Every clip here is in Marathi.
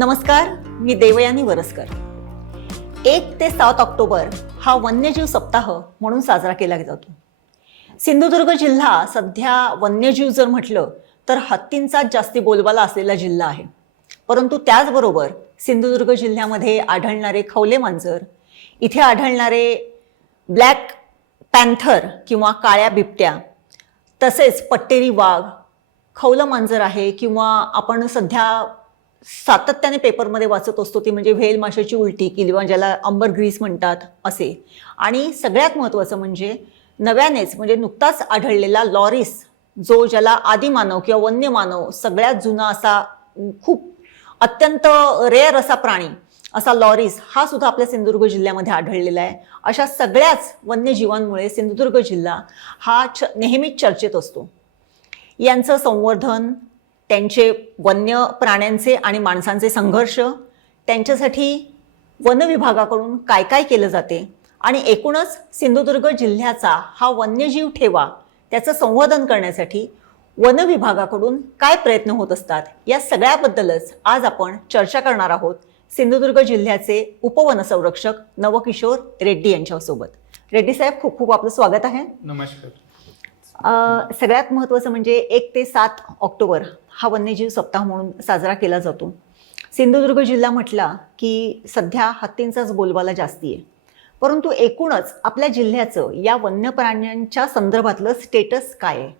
नमस्कार, मी देवयानी वरसकर. 1 ते 7 ऑक्टोबर हा वन्यजीव सप्ताह म्हणून साजरा केला जातो. सिंधुदुर्ग जिल्हा सध्या वन्यजीव जर म्हटलं तर हत्तींचा जास्ती बोलबाला असलेला जिल्हा आहे. परंतु त्याचबरोबर सिंधुदुर्ग जिल्ह्यामध्ये आढळणारे खवले मांजर, इथे आढळणारे ब्लॅक पॅन्थर किंवा काळ्या बिबट्या, तसेच पट्टेरी वाघ, खवलं मांजर आहे किंवा आपण सध्या सातत्याने पेपरमध्ये वाचत असतो ती म्हणजे व्हेल माशाची उलटी किंवा ज्याला अंबरग्रीस म्हणतात असे. आणि सगळ्यात महत्त्वाचं म्हणजे नव्यानेच म्हणजे नुकताच आढळलेला लॉरिस, जो ज्याला आदिमानव किंवा वन्य मानव सगळ्यात जुना असा खूप अत्यंत रेअर असा प्राणी असा लॉरिस हा सुद्धा आपल्या सिंधुदुर्ग जिल्ह्यामध्ये आढळलेला आहे. अशा सगळ्याच वन्यजीवांमुळे सिंधुदुर्ग जिल्हा हा नेहमीच चर्चेत असतो. यांचं संवर्धन, त्यांचे वन्य प्राण्यांचे आणि माणसांचे संघर्ष, त्यांच्यासाठी वन विभागाकडून काय काय केलं जाते आणि एकूणच सिंधुदुर्ग जिल्ह्याचा हा वन्यजीव ठेवा त्याचं संवर्धन करण्यासाठी वन विभागाकडून काय प्रयत्न होत असतात, या सगळ्याबद्दलच आज आपण चर्चा करणार आहोत सिंधुदुर्ग जिल्ह्याचे उपवनसंरक्षक नवकिशोर रेड्डी यांच्यासोबत. रेड्डी साहेब, खूप खूप आपलं स्वागत आहे. नमस्कार. सगळ्यात महत्त्वाचं म्हणजे 1 ते 7 ऑक्टोबर हा वन्यजीव सप्ताह म्हणून साजरा केला जातो. सिंधुदुर्ग जिल्हा म्हटला की सध्या हत्तींचाच बोलबाला जास्ती आहे. परंतु एकूणच आपल्या जिल्ह्याचं या वन्य प्राण्यांच्या संदर्भातलं स्टेटस काय आहे?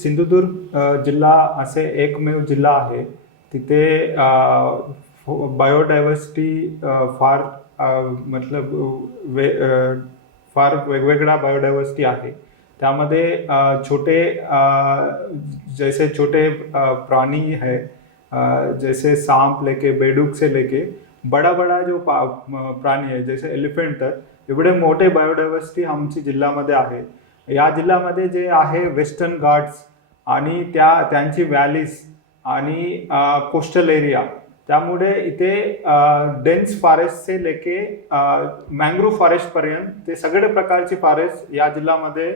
सिंधुदुर्ग जिल्हा असे एकमेव जिल्हा आहे तिथे बायोडायव्हर्सिटी फार फार वेगवेगळा बायोडायव्हर्सिटी आहे. त्यामध्ये छोटे जैसे छोटे प्राणी है, जैसे सांप लेके बेडूक से लेके बड़ा बड़ा जो प्राणी आहे जैसे एलिफंट, तर एवढे मोठे बायोडायव्हर्सिटी आमची जिल्ह्यामध्ये आहे. या जिल्ह्यामध्ये जे आहे वेस्टर्न घाट्स आणि त्यांची व्हॅलीज आणि कोस्टल एरिया, त्यामुळे इथे डेन्स फॉरेस्ट से लेके मँग्रोव्ह फॉरेस्ट पर्यंत ते सगळे प्रकारची फॉरेस्ट या जिल्ह्यामध्ये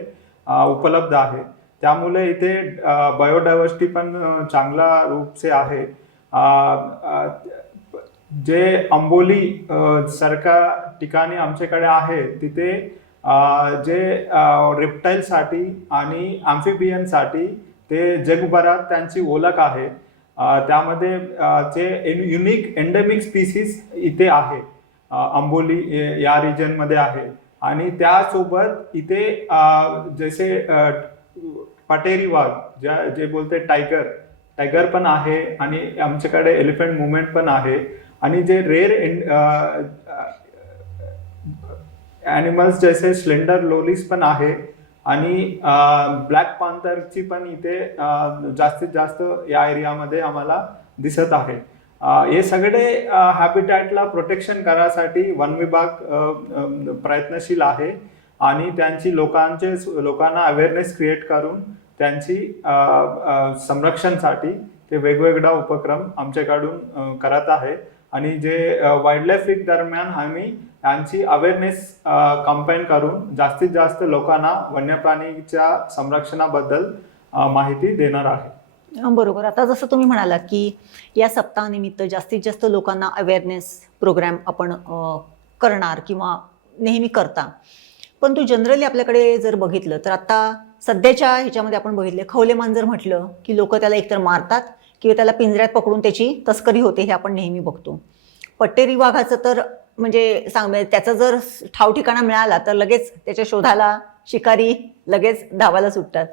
उपलब्ध आहे. त्यामुळे इथे बायोडायव्हर्सिटी पण चांगला रूप से आहे. जे अंबोली सारख्या ठिकाणी आमच्याकडे आहे तिथे जे रेप्टाईलसाठी आणि ॲम्फिबियनसाठी ते जगभरात त्यांची ओळख आहे. त्यामध्ये जे युनिक एंडेमिक स्पीसीज इथे आहे, अंबोली या रिजनमध्ये आहे. आणि त्यासोबत इथे जसे पटेरी वाघ जे बोलते टायगर पण आहे आणि आमच्याकडे एलिफंट मुवमेंट पण आहे. आणि जे रेअर ॲनिमल्स जैसे स्लेंडर लोलीस पण आहे आणि ब्लॅक पांथरची पण इथे जास्तीत जास्त या एरियामध्ये आम्हाला दिसत आहे. हे सगळे हॅबिटॅटला प्रोटेक्शन करण्यासाठी वन विभाग प्रयत्नशील आहे आणि त्यांची लोकांना अवेअरनेस क्रिएट करून त्यांची संरक्षणसाठी ते वेगवेगळा उपक्रम आमच्याकडून करत आहे. आणि जे वाईल्डलाईफ वीक दरम्यान आम्ही यांची अवेअरनेस कॅम्पेन करून जास्तीत जास्त लोकांना वन्यप्राणीच्या संरक्षणाबद्दल माहिती देणार आहे. बरोबर. आता जसं तुम्ही म्हणालात की या सप्ताहानिमित्त जास्तीत जास्त लोकांना अवेअरनेस प्रोग्राम आपण करणार किंवा नेहमी करता. परंतु जनरली आपल्याकडे जर बघितलं तर आता सध्याच्या ह्याच्यामध्ये आपण बघितले खवले मांजर म्हटलं की लोक त्याला एकतर मारतात किंवा त्याला पिंजऱ्यात पकडून त्याची तस्करी होते, हे आपण नेहमी बघतो. पट्टेरी वाघाचं तर म्हणजे त्याचा जर ठाव ठिकाणा मिळाला तर लगेच त्याच्या शोधाला शिकारी लगेच धावायला सुटतात.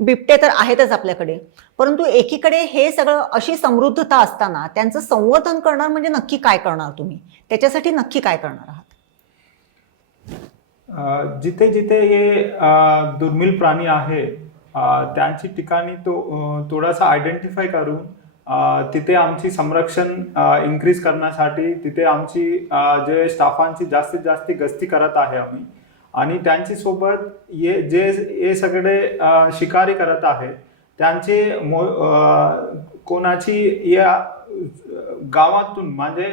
बिबटे तर आहेतच आपल्याकडे. परंतु एकीकडे हे सगळं अशी समृद्धता असताना त्यांचं संवर्धन करणार म्हणजे नक्की काय करणार तुम्ही? त्याच्यासाठी नक्की काय करणार आहात? जिथे जिथे हे दुर्मिळ प्राणी आहे त्यांची ठिकाणी थोडासा आयडेंटिफाय करून तिथे आमची संरक्षण इन्क्रीज करण्यासाठी तिथे आमची जे स्टाफांची जास्तीत जास्त गस्ती करत आहे आम्ही. आणि त्यांची सोबत हे सगळे शिकारी करत आहे त्यांचे कोणाची या गावातून म्हणजे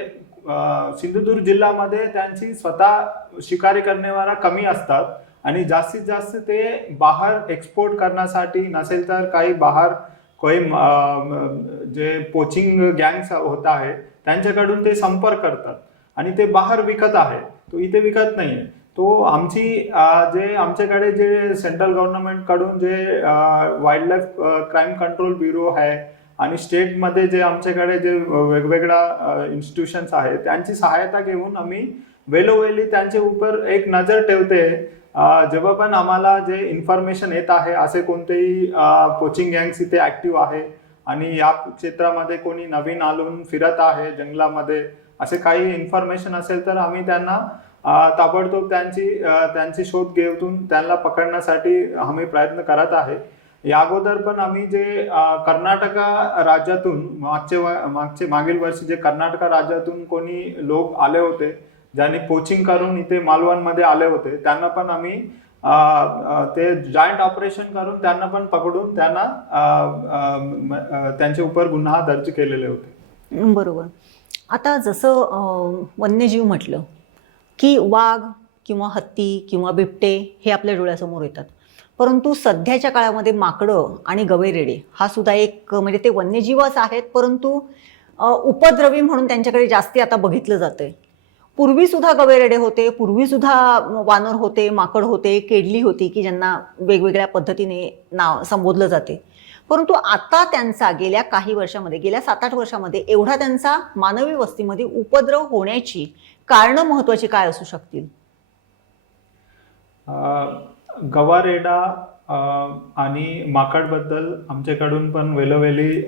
सिंधुदुर्ग जिल्ह्यामध्ये त्यांची स्वतः शिकारी करणारा कमी असतात आणि जास्तीत जास्त ते बाहेर एक्सपोर्ट करण्यासाठी नसेल तर काही बाहेर काही जे पोचिंग गँग्स होत आहे त्यांच्याकडून ते संपर्क करतात आणि ते बाहेर विकत आहे, तो इथे विकत नाहीये. तो आमची जे आमच्याकडे जे सेंट्रल गव्हर्नमेंट कडून जे wild life crime control bureau आहे आणि स्टेटमध्ये जे आमच्याकडे जे वेगवेगळ्या इन्स्टिट्यूशन्स आहेत त्यांची सहायता घेऊन आम्ही वेळोवेळी त्यांच्या उपर एक नजर ठेवते. जेव्हा पण आम्हाला जे इन्फॉर्मेशन येत आहे असे कोणतेही पोचिंग गँग्स इथे ऍक्टिव्ह आहे आणि या क्षेत्रामध्ये कोणी नवीन आलून फिरत आहे जंगलामध्ये, असे काही इन्फॉर्मेशन असेल तर आम्ही त्यांना ताबडतोब त्यांची शोध घेऊन त्यांना पकडण्यासाठी आम्ही प्रयत्न करत आहे. या अगोदर पण आम्ही जे कर्नाटक राज्यातून मागील वर्षी जे कर्नाटक राज्यातून कोणी लोक आले होते ज्यांनी पोचिंग करून इथे मालवणमध्ये आले होते, त्यांना पण आम्ही ते जॉईंट ऑपरेशन करून त्यांना पण पकडून त्यांना त्यांच्या उपर गुन्हा दर्ज केलेले होते. बरोबर. आता जसं वन्यजीव म्हटलं की वाघ किंवा हत्ती किंवा बिबटे हे आपल्या डोळ्यासमोर येतात, परंतु सध्याच्या काळामध्ये माकडं आणि गवेरेडे हा सुद्धा एक म्हणजे ते वन्यजीवच आहेत, परंतु उपद्रवी म्हणून त्यांच्याकडे जास्ती आता बघितलं जातंय. पूर्वीसुद्धा गवेरेडे होते, पूर्वीसुद्धा वानर होते, माकड होते, केडली होती की ज्यांना वेगवेगळ्या पद्धतीने नाव संबोधलं जाते. परंतु आता त्यांचा गेल्या काही वर्षामध्ये, गेल्या 7-8 वर्षामध्ये एवढा त्यांचा मानवी वस्तीमध्ये उपद्रव होण्याची कारणं महत्त्वाची काय असू शकतील? गवारेडा आणि माकडबद्दल आमच्याकडून पण वेळोवेळी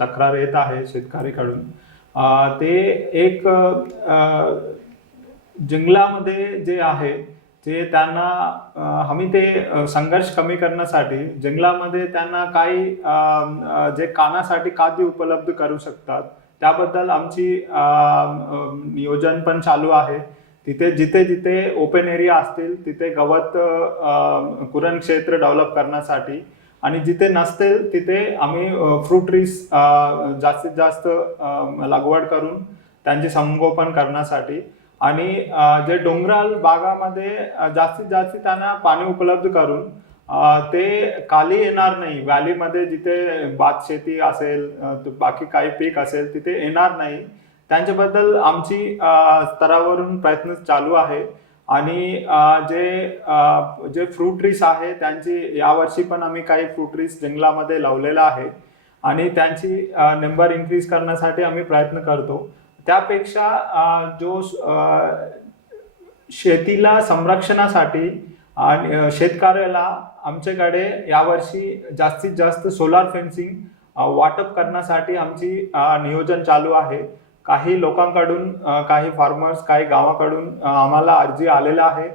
तक्रार येत आहे शेतकऱ्याकडून. ते एक जंगलामध्ये जे आहे ते त्यांना आम्ही ते संघर्ष कमी करण्यासाठी जंगलामध्ये त्यांना काही जे कानासाठी खाद्य उपलब्ध करू शकतात त्याबद्दल आमची नियोजन पण चालू आहे. तिथे जिथे जिथे ओपन एरिया असतील तिथे गवत कुरण क्षेत्र डेव्हलप करण्यासाठी आणि जिथे नसतील तिथे आम्ही फ्रूट ट्रीज जास्तीत जास्त लागवड करून त्यांचे संगोपन करण्यासाठी आणि जे डोंगराळ भागामध्ये जास्तीत जास्त त्यांना पाणी उपलब्ध करून ते खाली येणार नाही, व्हॅलीमध्ये जिथे भात शेती असेल बाकी काही पीक असेल तिथे येणार नाही, त्यांच्याबद्दल आमची स्तरावरून प्रयत्न चालू आहे. आणि जे फ्रूट ट्रीज आहे त्यांची यावर्षी पण आम्ही काही फ्रूट ट्रीज जंगलामध्ये लावलेला आहे आणि त्यांची नंबर इन्क्रीज करण्यासाठी आम्ही प्रयत्न करतो. त्यापेक्षा जो शेतीला संरक्षणासाठी आणि शेतकऱ्याला आमच्याकडे यावर्षी जास्तीत जास्त सोलार फेन्सिंग वाटप करण्यासाठी आमची नियोजन चालू आहे. काही लोकांकडून, काही फार्मर्स, काही गावाकडून आम्हाला अर्जी आलेला आहे.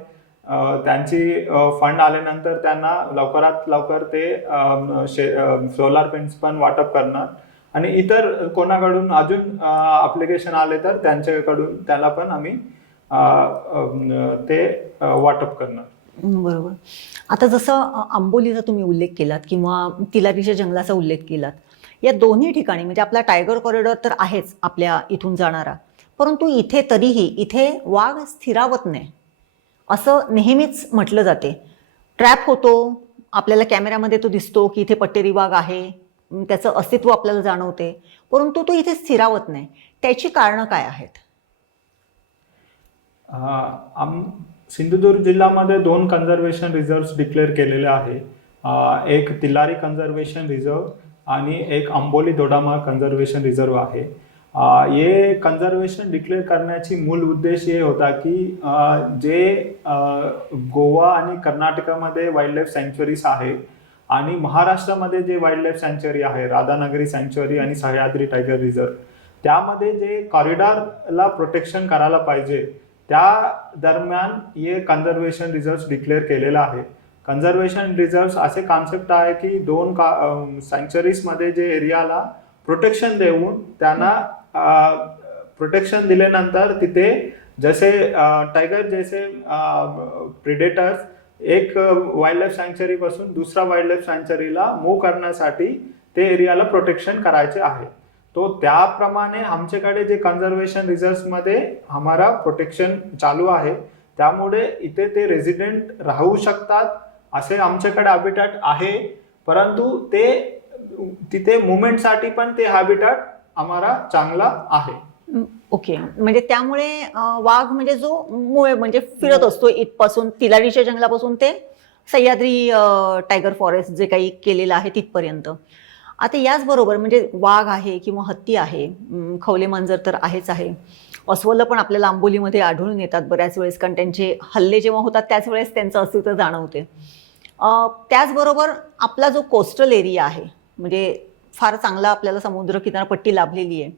त्यांची फंड आल्यानंतर त्यांना लवकरात लवकर ते सोलार फेन्स पण वाटप करणार आणि इतर कोणाकडून अजून ॲप्लिकेशन आले तर त्यांच्याकडून त्याला पण आम्ही ते वाटप करणार. बरोबर. आता जसं आंबोलीचा तुम्ही उल्लेख केलात किंवा तिलारीच्या जंगलाचा उल्लेख केलात, या दोन्ही ठिकाणी म्हणजे आपला टायगर कॉरिडॉर तर आहेच आपल्या इथून जाणारा, परंतु इथे तरीही इथे वाघ स्थिरावत नाही असं नेहमीच म्हटलं जाते. ट्रॅप होतो, आपल्याला कॅमेऱ्यामध्ये तो दिसतो की इथे पट्टेरी वाघ आहे, त्याचं अस्तित्व आपल्याला जाणवते, परंतु तो इथे स्थिरावत नाही. त्याची कारणं काय आहेत? सिंधुदुर्ग जिल्ह्यामध्ये 2 कन्झर्वेशन रिझर्व्ह डिक्लेअर केलेले आहे. एक तिलारी कन्झर्वेशन रिझर्व आणि एक आंबोली दोडामार्ग कन्झर्वेशन रिझर्व आहे. हे कन्झर्वेशन डिक्लेअर करण्याची मूल उद्देश हे होता की जे गोवा आणि कर्नाटकामध्ये वाईल्ड लाईफ सँक्च्युरीज आहे आणि महाराष्ट्रामध्ये जे वाईल्ड लाईफ सँक्च्युरी आहे, राधानगरी सँक्च्युरी आणि सह्याद्री टायगर रिझर्व, त्यामध्ये जे कॉरिडॉरला प्रोटेक्शन करायला पाहिजे त्या दरम्यान हे कन्झर्वेशन रिझर्व्ह डिक्लेअर केलेला आहे. कन्झर्वेशन रिझर्व्ह असे कॉन्सेप्ट आहे की 2 सँक्च्युरीजमध्ये जे एरियाला प्रोटेक्शन देऊन त्यांना प्रोटेक्शन दिल्यानंतर तिथे जसे टायगर जैसे प्रिडेटर्स एक वाईल्ड लाईफ सँक्च्युरी पासून दुसरा वाईल्ड लाईफ सँक्च्युरीला मूव्ह करण्यासाठी ते एरियाला प्रोटेक्शन करायचे आहे. तो त्याप्रमाणे आमच्याकडे जे कन्झर्वेशन रिझर्व्हमध्ये आम्हाला प्रोटेक्शन चालू आहे, त्यामुळे इथे ते रेसिडेंट राहू शकतात असे आमच्याकडे हॅबिटॅट आहे. परंतु ते तिथे मुवमेंटसाठी पण ते हॅबिटाट आम्हाला चांगला आहे. ओके, म्हणजे त्यामुळे वाघ म्हणजे जो मूळ म्हणजे फिरत असतो इथपासून तिलारीच्या जंगलापासून ते सह्याद्री टायगर फॉरेस्ट जे काही केलेलं आहे तिथपर्यंत. आता याचबरोबर म्हणजे वाघ आहे किंवा हत्ती आहे, खवले मांजर तर आहेच आहे, अस्वलं पण आपल्याला आंबोलीमध्ये आढळून येतात बऱ्याच वेळेस, कारण त्यांचे हल्ले जेव्हा होतात त्याच वेळेस त्यांचं अस्तित्व जाणवते. त्याचबरोबर आपला जो कोस्टल एरिया आहे म्हणजे फार चांगला आपल्याला समुद्र किनारपट्टी लाभलेली आहे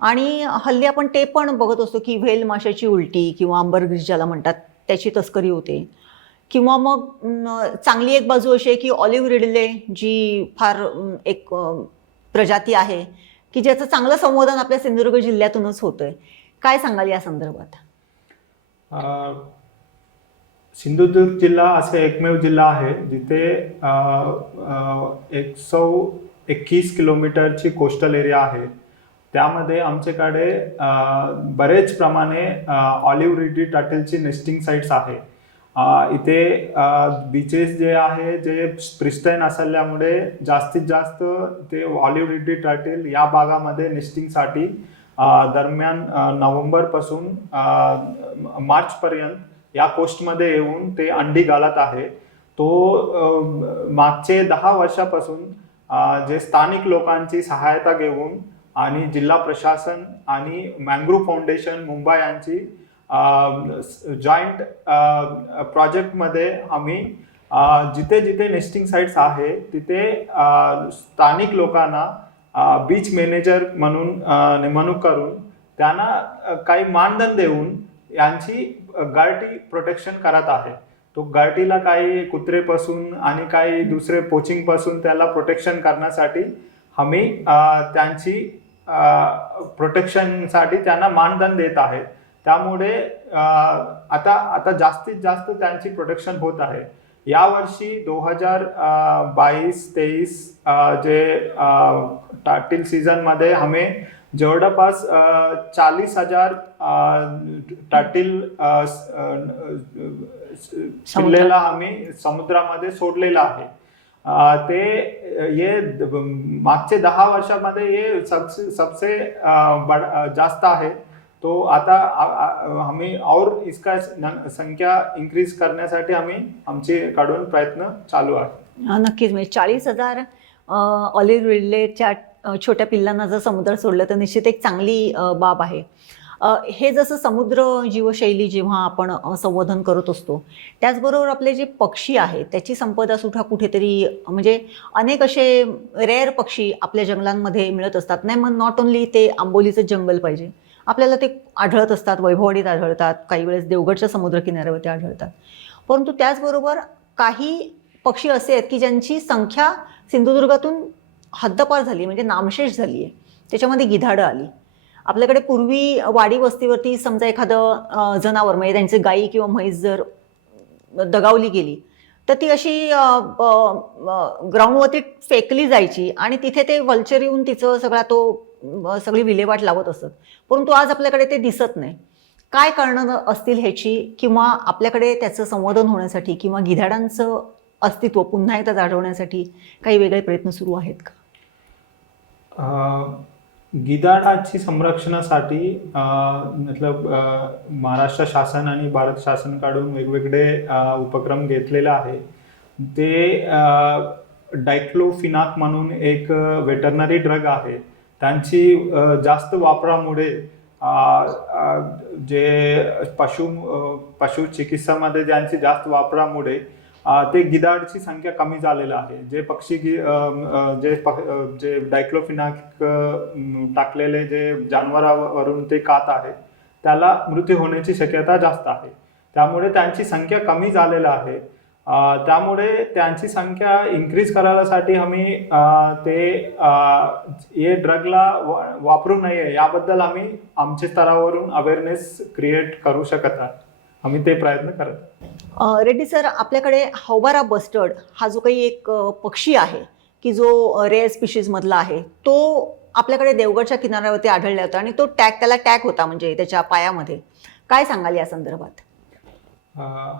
आणि हल्ली आपण ते पण बघत असतो की व्हेल माशाची उलटी किंवा आंबरग्रिस ज्याला म्हणतात त्याची तस्करी होते, किंवा मग चांगली एक बाजू अशी आहे की ऑलिव्ह रिडले जी फार एक प्रजाती आहे की ज्याचं चांगलं संवर्धन आपल्या सिंधुदुर्ग जिल्ह्यातूनच होतंय. काय सांगाल या संदर्भात? सिंधुदुर्ग जिल्हा असे एकमेव जिल्हा आहे जिथे 121 किलोमीटरची कोस्टल एरिया आहे. त्यामध्ये आमच्याकडे बरेच प्रमाणे ऑलिव्ह रिडले टर्टलची नेस्टिंग साइट्स आहे. इथे बीचेस जे आहे जे प्रिस्टाईन असल्यामुळे जास्तीत जास्त ते ऑलिव्ह रिडले टर्टल या भागामध्ये नेस्टिंगसाठी दरम्यान नोव्हेंबरपासून मार्चपर्यंत या कोस्टमध्ये येऊन ते अंडी घालत आहे. तो मागचे 10 वर्षापासून जे स्थानिक लोकांची सहायता घेऊन आणि जिल्हा प्रशासन आणि मँग्रोव्ह फाउंडेशन मुंबई यांची जॉईंट प्रोजेक्टमध्ये आम्ही जिथे जिथे नेस्टिंग साइट्स आहे तिथे स्थानिक लोकांना बीच मॅनेजर म्हणून नेमणूक करून त्यांना काही मानधन देऊन यांची गारटी प्रोटेक्शन करत आहे. तो गारटीला काही कुत्रेपासून आणि काही दुसरे पोचिंगपासून त्याला प्रोटेक्शन करण्यासाठी आम्ही त्यांची प्रोटेक्शनसाठी त्यांना मानधन देत आहे. त्यामुळे आता जास्तीत जास्त त्यांची प्रोटेक्शन होत आहे. यावर्षी 2022-23 जे टार्टिल सीझनमध्ये आम्ही जवळपास 40,000 टार्टिल पिल्लेला आम्ही समुद्रामध्ये सोडलेला आहे. ते ये मागचे 10 वर्षामध्ये हे सबसे जास्त आहे. तो आता आम्ही और इसका संख्या इन्क्रीज करण्यासाठी आम्ही आमच्याकडून प्रयत्न चालू आहे. नक्कीच, म्हणजे 40,000 ऑलिव्ह रिडलेच्या छोट्या पिल्लांना जर समुद्रात सोडलं तर निश्चित एक चांगली बाब आहे. हे जसं समुद्र जीवशैली जेव्हा आपण संवर्धन करत असतो त्याचबरोबर आपले जे पक्षी आहेत त्याची संपदा सुद्धा कुठेतरी म्हणजे अनेक असे रेअर पक्षी आपल्या जंगलांमध्ये मिळत असतात. नाही मग नॉट ओन्ली ते आंबोलीचं जंगल पाहिजे, आपल्याला ते आढळत असतात, वैभववाडीत आढळतात, काही वेळेस देवगडच्या समुद्रकिनाऱ्यावरती आढळतात. परंतु त्याचबरोबर काही पक्षी असे आहेत की ज्यांची संख्या सिंधुदुर्गातून हद्दपार झाली म्हणजे नामशेष झाली आहे. त्याच्यामध्ये गिधाडं आली. आपल्याकडे पूर्वी वाडी वस्तीवरती समजा एखादं जनावर म्हणजे त्यांची गाई किंवा म्हैस जर दगावली गेली तर ती अशी ग्राउंडवरती फेकली जायची आणि तिथे ते वल्चर येऊन तिचं सगळी विल्हेवाट लावत असत. परंतु आज आपल्याकडे ते दिसत नाही. काय कारणं असतील ह्याची, किंवा आपल्याकडे त्याचं संवर्धन होण्यासाठी किंवा गिधाडांचं अस्तित्व पुन्हा एकदा जाणवण्यासाठी काही वेगळे प्रयत्न सुरू आहेत का? गिधाडाची संरक्षणासाठी महाराष्ट्र शासन आणि भारत शासनाकडून वेगवेगळे उपक्रम घेतलेले आहे. ते डायक्लोफिनाक म्हणून एक वेटरनरी ड्रग आहे. त्यांची जास्त वापरामुळे जे पशु चिकित्सामध्ये ज्यांची जास्त वापरामुळे ते गिधाडची संख्या कमी झालेली आहे. जे पक्षी जे डायक्लोफिनाक टाकलेले जे जनावरांवरून ते खात आहे त्याला मृत्यू होण्याची शक्यता जास्त आहे. त्यामुळे त्यांची संख्या कमी झालेली आहे. त्यामुळे त्यांची संख्या इन्क्रीज करायसाठी आम्ही हे ड्रगला वापरू नये याबद्दल आम्ही आमच्या स्तरावरून अवेअरनेस क्रिएट करू शकत आहोत. आम्ही ते प्रयत्न करत. रेड्डी सर, आपल्याकडे हौबारा बस्टर्ड हा जो काही एक पक्षी आहे की जो रेअर स्पीशीजमधला आहे तो आपल्याकडे देवगडच्या किनाऱ्यावरती आढळला होता आणि तो त्याला टॅग होता म्हणजे त्याच्या पायामध्ये. काय सांगाल या संदर्भात?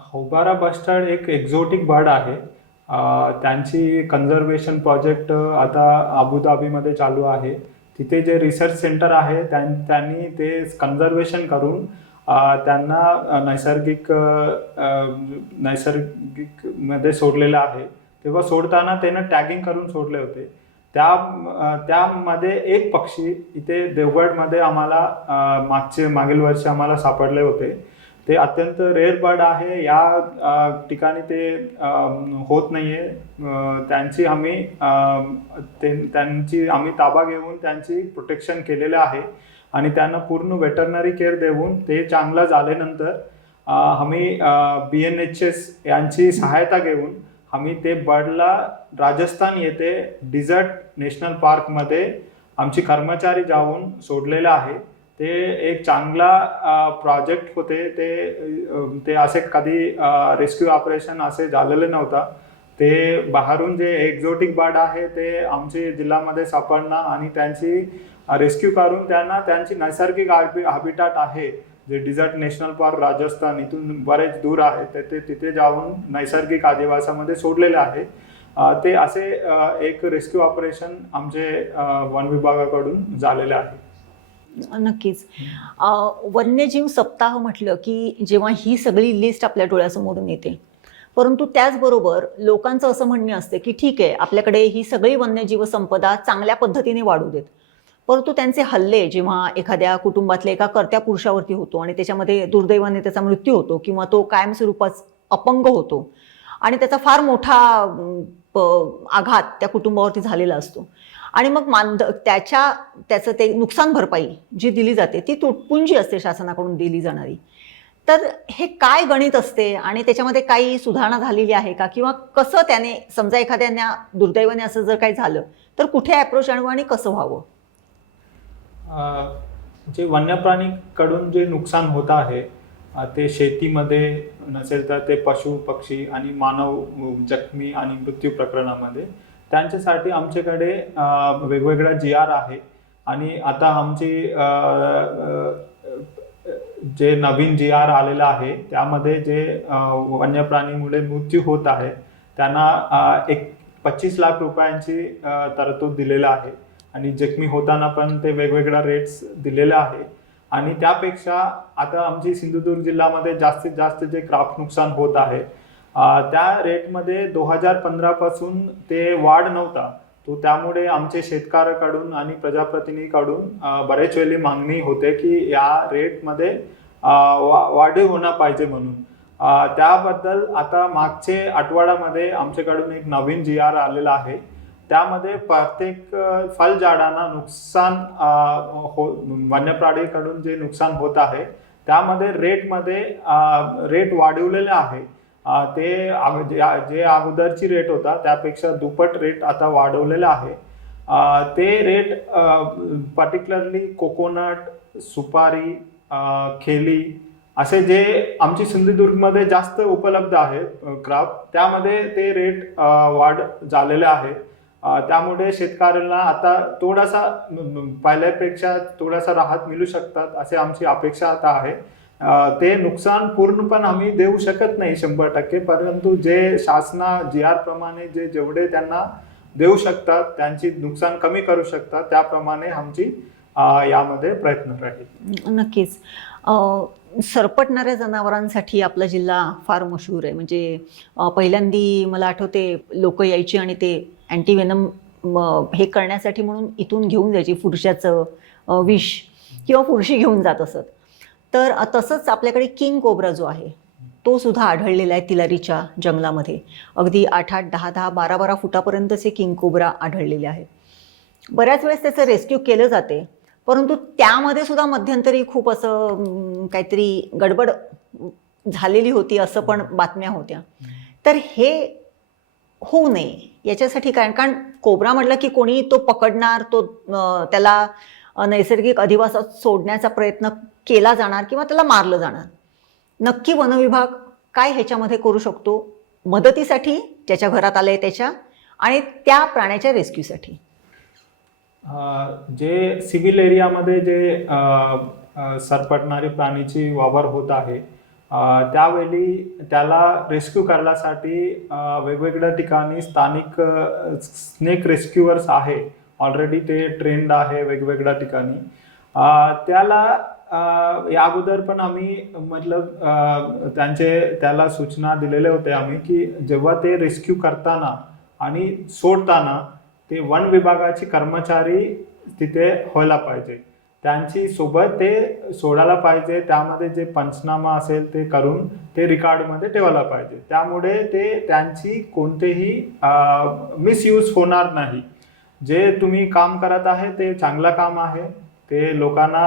हौबारा बस्टर्ड एक एक्झोटिक बर्ड आहे. त्यांची कन्झर्वेशन प्रोजेक्ट आता अबुधाबीमध्ये चालू आहे. तिथे जे रिसर्च सेंटर आहे त्यांनी ते कन्झर्वेशन करून त्यांना नैसर्गिक मध्ये सोडलेलं आहे. तेव्हा सोडताना त्यानं टॅगिंग करून सोडले होते. त्यामध्ये एक पक्षी इथे देवगडमध्ये आम्हाला मागील वर्षी आम्हाला सापडले होते. ते अत्यंत रेअर बर्ड आहे. या ठिकाणी ते होत नाहीये. त्यांची आम्ही ताबा घेऊन त्यांची प्रोटेक्शन केलेलं आहे आणि त्यांना पूर्ण वेटरनरी केअर देऊन ते चांगलं झाल्यानंतर आम्ही BNHS यांची सहायता घेऊन आम्ही ते बर्डला राजस्थान येथे डिझर्ट नॅशनल पार्कमध्ये आमचे कर्मचारी जाऊन सोडलेलं आहे. ते एक चांगला प्रोजेक्ट होते. ते असे कधी रेस्क्यू ऑपरेशन असे झालेले नव्हता. ते बाहेरून जे एक्झोटिक बर्ड आहे ते आमच्या जिल्ह्यामध्ये सापडणं आणि त्यांची रेस्क्यू करून त्यांना त्यांची नैसर्गिक हॅबिटाट आहे जे डिझर्ट नॅशनल पार्क राजस्थान इथून बरेच दूर आहे तिथे जाऊन नैसर्गिक अधिवासामध्ये सोडलेले आहे. ते असे एक रेस्क्यू ऑपरेशन आमचे वन विभागाकडून झालेले आहे. नक्कीच. वन्यजीव सप्ताह म्हटलं की जेव्हा ही सगळी लिस्ट आपल्या डोळ्यासमोरून येते, परंतु त्याचबरोबर लोकांचं असं म्हणणं असते की ठीक आहे, आपल्याकडे ही सगळी वन्यजीव संपदा चांगल्या पद्धतीने वाढू देत, परंतु त्यांचे हल्ले जेव्हा एखाद्या कुटुंबातल्या एका कर्त्या पुरुषावरती होतो आणि त्याच्यामध्ये दुर्दैवाने त्याचा मृत्यू होतो किंवा तो कायमस्वरूपात अपंग होतो आणि त्याचा फार मोठा आघात त्या कुटुंबावरती झालेला असतो आणि मग त्याचं ते नुकसान भरपाई जी दिली जाते ती तुटपुंजी असते शासनाकडून दिली जाणारी. तर हे काय गणित असते आणि त्याच्यामध्ये काही सुधारणा झालेली आहे का, किंवा कसं त्याने समजा एखाद्याने दुर्दैवाने असं जर काही झालं तर कुठे अप्रोच आणू आणि कसं व्हावं? जे वन्यप्राणीकडून जे नुकसान होत आहे ते शेतीमध्ये नसेल तर ते पशु पक्षी आणि मानव जखमी आणि मृत्यू प्रकरणामध्ये त्यांच्यासाठी आमच्याकडे वेगवेगळ्या GR आहे. आणि आता आमची जे नवीन GR आलेला आहे त्यामध्ये जे वन्यप्राणीमुळे मृत्यू होत आहे त्यांना 25 लाख रुपयांची तरतूद दिलेला आहे आणि जखमी होताना पण ते वेगवेगळ्या रेट्स दिलेले आहे. आणि त्यापेक्षा आता आमची सिंधुदुर्ग जिल्ह्यामध्ये जास्तीत जास्त जे क्रॉप नुकसान होत आहे त्या रेटमध्ये 2015 पासून ते वाढ नव्हता. तो त्यामुळे आमचे शेतकऱ्याकडून आणि प्रजाप्रतिनिधीकडून बरेच वेळी मागणी होते की या रेटमध्ये वाढ होणं पाहिजे म्हणून. त्याबद्दल आता मागचे आठवड्यामध्ये आमच्याकडून एक नवीन GR आलेला आहे. त्यामध्ये प्रत्येक फळझाडांना नुकसान वन्यप्राणीकडून जे नुकसान होत आहे त्यामध्ये रेट वाढवलेले आहे. ते जे अगोदरची रेट होता त्यापेक्षा दुप्पट रेट आता वाढवलेला आहे. ते रेट पर्टिक्युलरली कोकोनट, सुपारी, खेली असे जे आमची सिंधुदुर्गमध्ये जास्त उपलब्ध आहे क्रॉप त्यामध्ये ते रेट वाढ झालेले आहे. त्यामुळे शेतकऱ्यांना आता थोडासा पहिल्यापेक्षा थोडासा राहत मिळू शकतात असे आमची अपेक्षा आता आहे. ते नुकसान पूर्णपणे आम्ही देऊ शकत नाही 100%, परंतु जे शासना GR प्रमाणे जेवढे त्यांना देऊ शकतात त्यांची नुकसान कमी करू शकतात त्याप्रमाणे आमची यामध्ये प्रयत्न राहील. नक्कीच. सरपटणाऱ्या जनावरांसाठी आपला जिल्हा फार मशहूर आहे. म्हणजे पहिल्यांदी मला आठवते लोक यायची आणि ते अँटीवेनम हे करण्यासाठी म्हणून इथून घेऊन जायची फुरशाचं विष किंवा फुरशी घेऊन जात असत. तर तसंच आपल्याकडे किंग कोब्रा जो आहे तो सुद्धा आढळलेला आहे तिलारीच्या जंगलामध्ये. अगदी 8-8, 10-10, 12-12 फुटापर्यंतचे किंग कोब्रा आढळलेले आहेत. बऱ्याच वेळेस त्याचं रेस्क्यू केलं जाते, परंतु त्यामध्ये सुद्धा मध्यंतरी खूप असं काहीतरी गडबड झालेली होती असं पण बातम्या होत्या. तर हे होऊ नये याच्यासाठी कारण कोब्रा म्हटलं की कोणी तो पकडणार, तो त्याला नैसर्गिक अधिवासात सोडण्याचा प्रयत्न केला जाणार किंवा त्याला मारलं जाणार. नक्की वनविभाग काय ह्याच्यामध्ये करू शकतो मदतीसाठी, ज्याच्या घरात आलंय त्याच्या, आणि त्या प्राण्याच्या रेस्क्यूसाठी? जे सिव्हिल एरियामध्ये जे सरपटणारी प्राणीची वावर होत आहे त्यावेळी त्याला रेस्क्यू करण्यासाठी वेगवेगळ्या ठिकाणी स्थानिक स्नेक रेस्क्युअर्स आहे, ऑलरेडी ते ट्रेंड आहे वेगवेगळ्या ठिकाणी. त्याला या अगोदर पण आम्ही मतलब त्याला सूचना दिलेले होते आम्ही की जेव्हा ते रेस्क्यू करताना आणि सोडताना ते वन विभागाचे कर्मचारी तिथे व्हायला पाहिजे, त्यांची सोबत ते सोडायला पाहिजे, त्यामध्ये जे पंचनामा असेल ते करून ते रेकॉर्डमध्ये ठेवायला पाहिजे. त्यामुळे ते त्यांची कोणतेही मिसयूज होणार नाही. जे तुम्ही काम करत आहे ते चांगलं काम आहे. ते लोकांना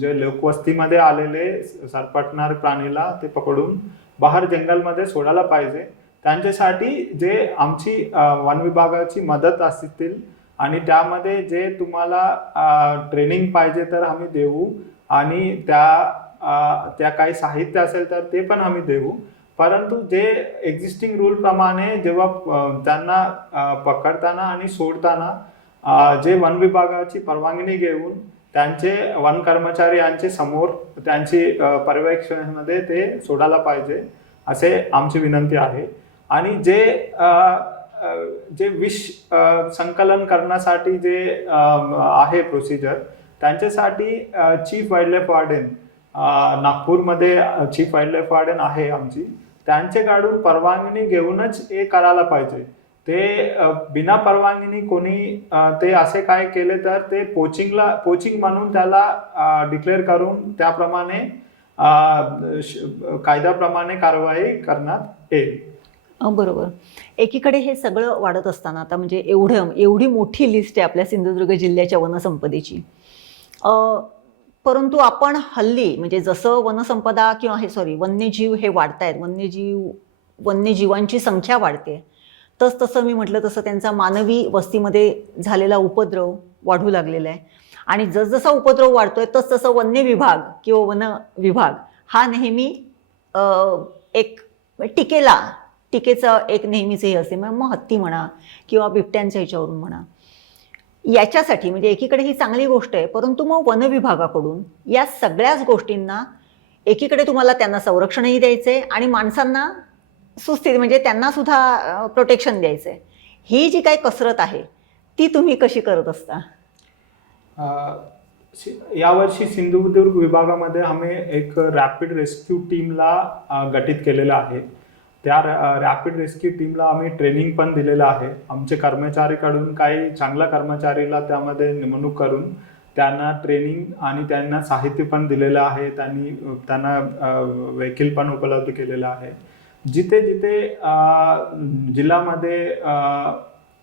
जे लोकवस्तीमध्ये आलेले सरपटणारे प्राणीला ते पकडून बाहेर जंगलमध्ये सोडायला पाहिजे. त्यांच्यासाठी जे आमची वन विभागाची मदत असतील आणि त्यामध्ये जे तुम्हाला ट्रेनिंग पाहिजे तर आम्ही देऊ आणि त्या काही साहित्य असेल तर ते पण आम्ही देऊ. परंतु जे एक्झिस्टिंग रूल प्रमाणे जेव्हा त्यांना पकडताना आणि सोडताना जे वन विभागाची परवानगी घेऊन त्यांचे वन कर्मचारी यांचे समोर त्यांची पर्यवेक्षणामध्ये ते सोडायला पाहिजे असे आमची विनंती आहे. आणि जे विष संकलन करण्यासाठी जे आहे प्रोसिजर, त्यांच्यासाठी चीफ वाईल्डलाईफ वार्डन नागपूरमध्ये चीफ वाईल्डलाईफ वार्डन आहे आमची, त्यांच्याकडून परवानगी घेऊनच हे करायला पाहिजे. ते बिना परवानगी कोणी ते असे काय केले तर ते पोचिंग म्हणून त्याला डिक्लेअर करून त्याप्रमाणे कायद्याप्रमाणे कारवाई करण्यात येईल. बरोबर. एकीकडे हे सगळं वाढत असताना आता म्हणजे एवढी मोठी लिस्ट आहे आपल्या सिंधुदुर्ग जिल्ह्याच्या वनसंपदेची, परंतु आपण हल्ली म्हणजे जसं वनसंपदा किंवा वन्यजीव हे वाढतायत, वन्यजीवांची संख्या वाढते, तसं मी म्हटलं तसं त्यांचा मानवी वस्तीमध्ये झालेला उपद्रव वाढू लागलेला आहे. आणि जसजसा उपद्रव वाढतोय तसं वन्य विभाग किंवा वन विभाग हा नेहमी एक टीकेचं एक नेहमीच हे असते. मग हत्ती म्हणा किंवा बिबट्यांच्या ह्याच्यावरून म्हणा, याच्यासाठी म्हणजे एकीकडे ही चांगली गोष्ट आहे, परंतु मग वन विभागाकडून या सगळ्याच गोष्टींना एकीकडे तुम्हाला त्यांना संरक्षणही द्यायचंय आणि माणसांना सुस्थिती म्हणजे त्यांना सुद्धा प्रोटेक्शन द्यायचंय. ही जी काही कसरत आहे ती तुम्ही कशी करत असता? यावर्षी सिंधुदुर्ग विभागामध्ये आम्ही एक रॅपिड रेस्क्यू टीमला गठीत केलेलं आहे. त्या रॅपिड रेस्क्यू टीमला आम्ही ट्रेनिंग पण दिलेलं आहे. आमचे कर्मचारीकडून काही चांगल्या कर्मचारीला त्यामध्ये नेमणूक करून त्यांना ट्रेनिंग आणि त्यांना साहित्य पण दिलेलं आहे. त्यांना व्हेकल पण उपलब्ध केलेलं आहे. जिथे जिथे जिल्ह्यामध्ये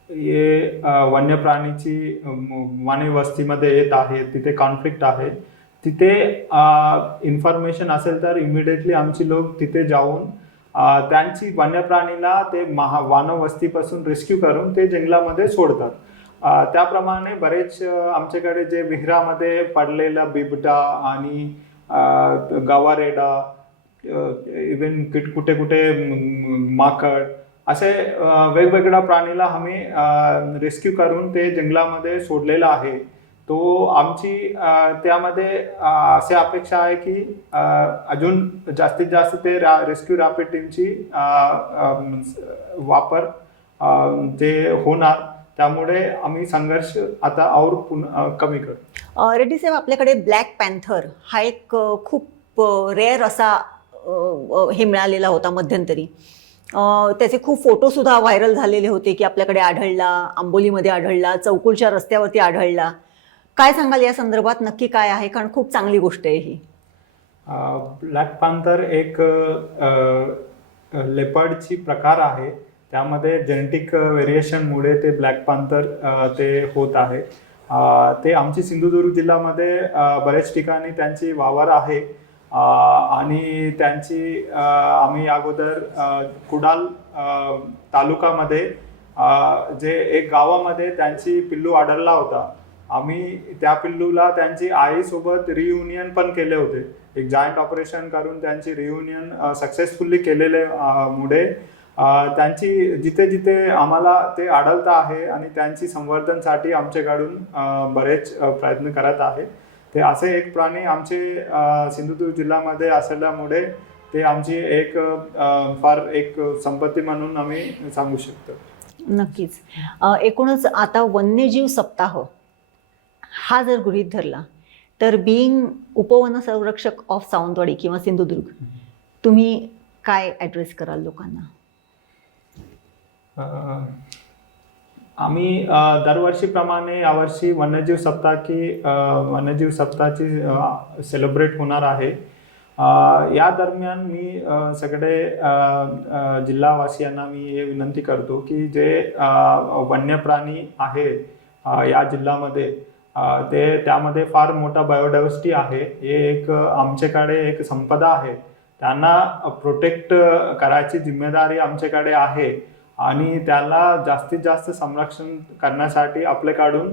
हे वन्य प्राणीची वन्य वस्तीमध्ये येत आहे, तिथे कॉन्फ्लिक्ट आहे, तिथे इन्फॉर्मेशन असेल तर इमिडिएटली आमची लोक तिथे जाऊन त्यांची वन्य प्राणीला ते वनवस्तीपासून रेस्क्यू करून ते जंगलामध्ये सोडतात. त्याप्रमाणे बरेच आमच्याकडे जे विहिरामध्ये पडलेला बिबटा आणि गवारेडा, इवन कुठे कुठे माकड, असे वेगवेगळ्या प्राणीला आम्ही रेस्क्यू करून ते जंगलामध्ये सोडलेला आहे. तो आमची त्यामध्ये अशी अपेक्षा आहे की अजून जास्तीत जास्त ते रेस्क्यू रॅपिड टीमची वापर जे होणार, त्यामुळे आम्ही संघर्ष आता और कमी करू. रेड्डी साहेब, आपल्याकडे ब्लॅक पॅन्थर हा एक खूप रेअर असा हे मिळालेला होता मध्यंतरी. त्याचे खूप फोटोसुद्धा व्हायरल झालेले होते की आपल्याकडे आढळला, आंबोलीमध्ये आढळला, चौकुलच्या रस्त्यावरती आढळला. काय सांगाल या संदर्भात, नक्की काय आहे? कारण खूप चांगली गोष्ट आहे ही. ब्लॅक पॅन्थर एक लेपर्डची प्रकार आहे. त्यामध्ये जेनेटिक व्हेरिएशनमुळे ते ब्लॅक पॅन्थर ते होत आहे. ते आमची सिंधुदुर्ग जिल्ह्यामध्ये बऱ्याच ठिकाणी त्यांची वावर आहे आणि त्यांची आम्ही अगोदर कुडाल तालुकामध्ये जे एक गावामध्ये त्यांची पिल्लू आढळला होता. आम्ही त्या पिल्लूला त्यांची आईसोबत रियुनियन पण केले होते. एक जॉईंट ऑपरेशन करून त्यांची रियुनियन सक्सेसफुली केलेले मुळे त्यांची जिथे जिथे आम्हाला ते आढळत आहे आणि त्यांची संवर्धनसाठी आमच्याकडून बरेच प्रयत्न करत आहे. ते असे एक प्राणी आमचे सिंधुदुर्ग जिल्ह्यामध्ये असल्यामुळे ते आमची एक फार एक संपत्ती म्हणून आम्ही सांगू शकतो. नक्कीच. एकूणच आता वन्यजीव सप्ताह हा जर गृहीत धरला तर बिईंग उपवन संरक्षक ऑफ सावंतवाडी किंवा सिंधुदुर्ग, तुम्ही काय ॲड्रेस कराल लोकांना? आम्ही दरवर्षीप्रमाणे यावर्षी वन्यजीव सप्ताहाची सेलिब्रेट होणार आहे. या दरम्यान मी सगळे जिल्हावासियांना मी हे विनंती करतो की जे वन्य प्राणी आहे या जिल्ह्यामध्ये त्यामध्ये फार मोठा बायोडायव्हर्सिटी आहे. हे एक आमच्याकडे एक संपदा आहे. त्यांना प्रोटेक्ट करायची जिम्मेदारी आमच्याकडे आहे आणि त्याला जास्तीत जास्त संरक्षण करण्यासाठी आपल्याकडून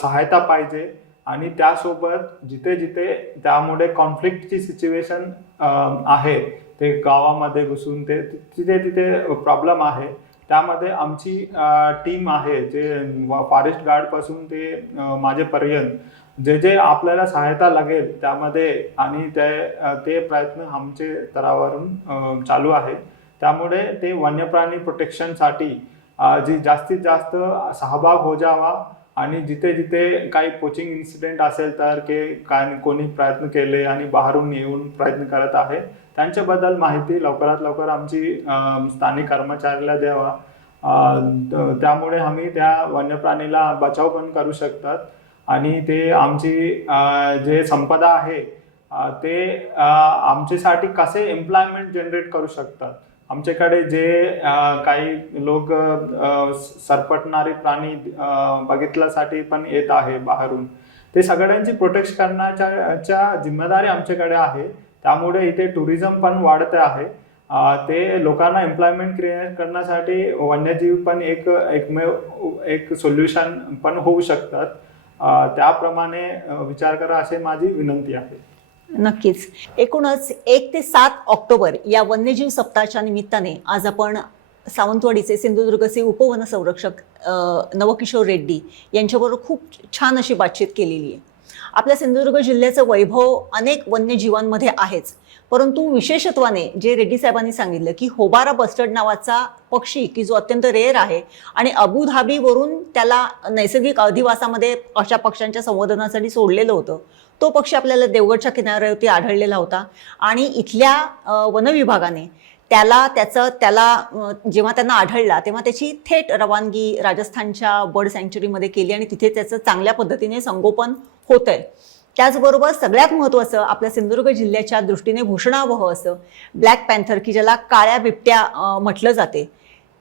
सहायता पाहिजे. आणि त्यासोबत जिथे जिथे त्यामुळे कॉन्फ्लिक्टची सिच्युएशन आहे, ते गावामध्ये घुसून ते तिथे तिथे प्रॉब्लेम आहे, त्यामध्ये आमची टीम आहे, जे फॉरेस्ट गार्डपासून ते माझेपर्यंत जे जे आपल्याला सहायता लागेल त्यामध्ये, आणि ते प्रयत्न आमचे स्तरावरून चालू आहे. त्यामुळे ते वन्यप्राणी प्रोटेक्शनसाठी जी जास्तीत जास्त सहभाग हो जावा आणि जिथे जिथे काही पोचिंग इन्सिडेंट असेल तर कोणी प्रयत्न केले आणि बाहेरून येऊन प्रयत्न करत आहे त्यांच्याबद्दल माहिती लवकरात लवकर आमची स्थानिक कर्मचाऱ्याला द्यावा. त्यामुळे आम्ही त्या वन्यप्राणीला बचाव पण करू शकतात आणि ते आमची जे संपदा आहे ते आमच्यासाठी कसे एम्प्लॉयमेंट जनरेट करू शकतात. आमच्याकडे जे काही लोक सरपटणारे प्राणी बघितल्यासाठी पण येत आहे बाहेरून, ते सगळ्यांची प्रोटेक्ट करण्याच्या जिम्मेदारी आमच्याकडे आहे. त्यामुळे इथे टुरिझम पण वाढत आहे. ते लोकांना एम्प्लॉयमेंट क्रिएट करण्यासाठी वन्यजीव पण एक सोल्युशन पण होऊ शकतात. त्याप्रमाणे विचार करा असे माझी विनंती आहे. नक्कीच. एकूणच 1 ते 7 ऑक्टोबर या वन्यजीव सप्ताहाच्या निमित्ताने आज आपण सावंतवाडीचे सिंधुदुर्गचे उपवन संरक्षक नवकिशोर रेड्डी यांच्याबरोबर खूप छान अशी बातचीत केलेली आहे. आपल्या सिंधुदुर्ग जिल्ह्याचं वैभव अनेक वन्यजीवांमध्ये आहेच, परंतु विशेषत्वाने जे रेड्डी साहेबांनी सांगितलं की होबारा बस्टर्ड नावाचा पक्षी की जो अत्यंत रेअर आहे आणि अबुधाबीवरून त्याला नैसर्गिक अधिवासामध्ये अशा पक्ष्यांच्या संवर्धनासाठी सोडलेलं होतं, तो पक्षी आपल्याला देवगडच्या किनाऱ्यावरती आढळलेला होता आणि इथल्या वनविभागाने त्याला जेव्हा त्यांना आढळला तेव्हा त्याची थेट रवानगी राजस्थानच्या बर्ड सँच्युरीमध्ये केली आणि तिथे त्याचं चांगल्या पद्धतीने संगोपन होत आहे. त्याचबरोबर सगळ्यात महत्त्वाचं आपल्या सिंधुदुर्ग जिल्ह्याच्या दृष्टीने भूषणावह असं ब्लॅक पॅन्थर की ज्याला काळ्या बिबट्या म्हटलं जाते,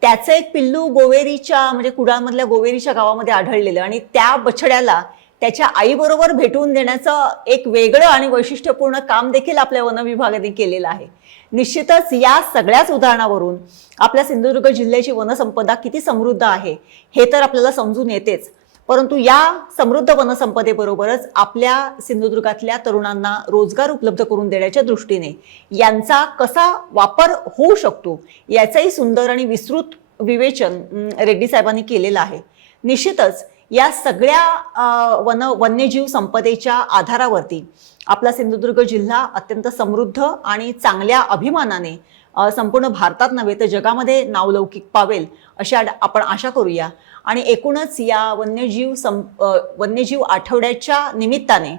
त्याचं एक पिल्लू गोवेरीच्या म्हणजे कुडाळमधल्या गोवेरीच्या गावामध्ये आढळलेलं आणि त्या बछड्याला त्याच्या आईबरोबर भेटवून देण्याचं एक वेगळं आणि वैशिष्ट्यपूर्ण काम देखील आपल्या वनविभागाने केलेलं आहे. निश्चितच या सगळ्याच उदाहरणावरून आपल्या सिंधुदुर्ग जिल्ह्याची वनसंपदा किती समृद्ध आहे हे तर आपल्याला समजून येतेच, परंतु या समृद्ध वनसंपदेबरोबरच आपल्या सिंधुदुर्गातल्या तरुणांना रोजगार उपलब्ध करून देण्याच्या दृष्टीने यांचा कसा वापर होऊ शकतो याचंही सुंदर आणि विस्तृत विवेचन रेड्डी साहेबांनी केलेलं आहे. निश्चितच या सगळ्या वन्यजीव संपदेच्या आधारावरती आपला सिंधुदुर्ग जिल्हा अत्यंत समृद्ध आणि चांगल्या अभिमानाने संपूर्ण भारतात नव्हे तर जगामध्ये नावलौकिक पावेल अशी आपण आशा करूया. आणि एकूणच या वन्यजीव आठवड्याच्या निमित्ताने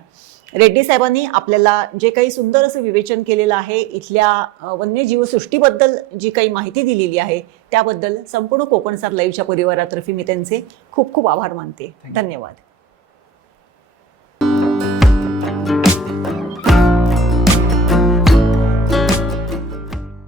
रेड्डी साहेबांनी आपल्याला जे काही सुंदर असं विवेचन केलेलं आहे, इथल्या वन्यजीव सृष्टीबद्दल जी काही माहिती दिलेली आहे त्याबद्दल संपूर्ण कोकणसार लाईव्हच्या परिवारातर्फे मी त्यांचे खूप खूप आभार मानते. धन्यवाद.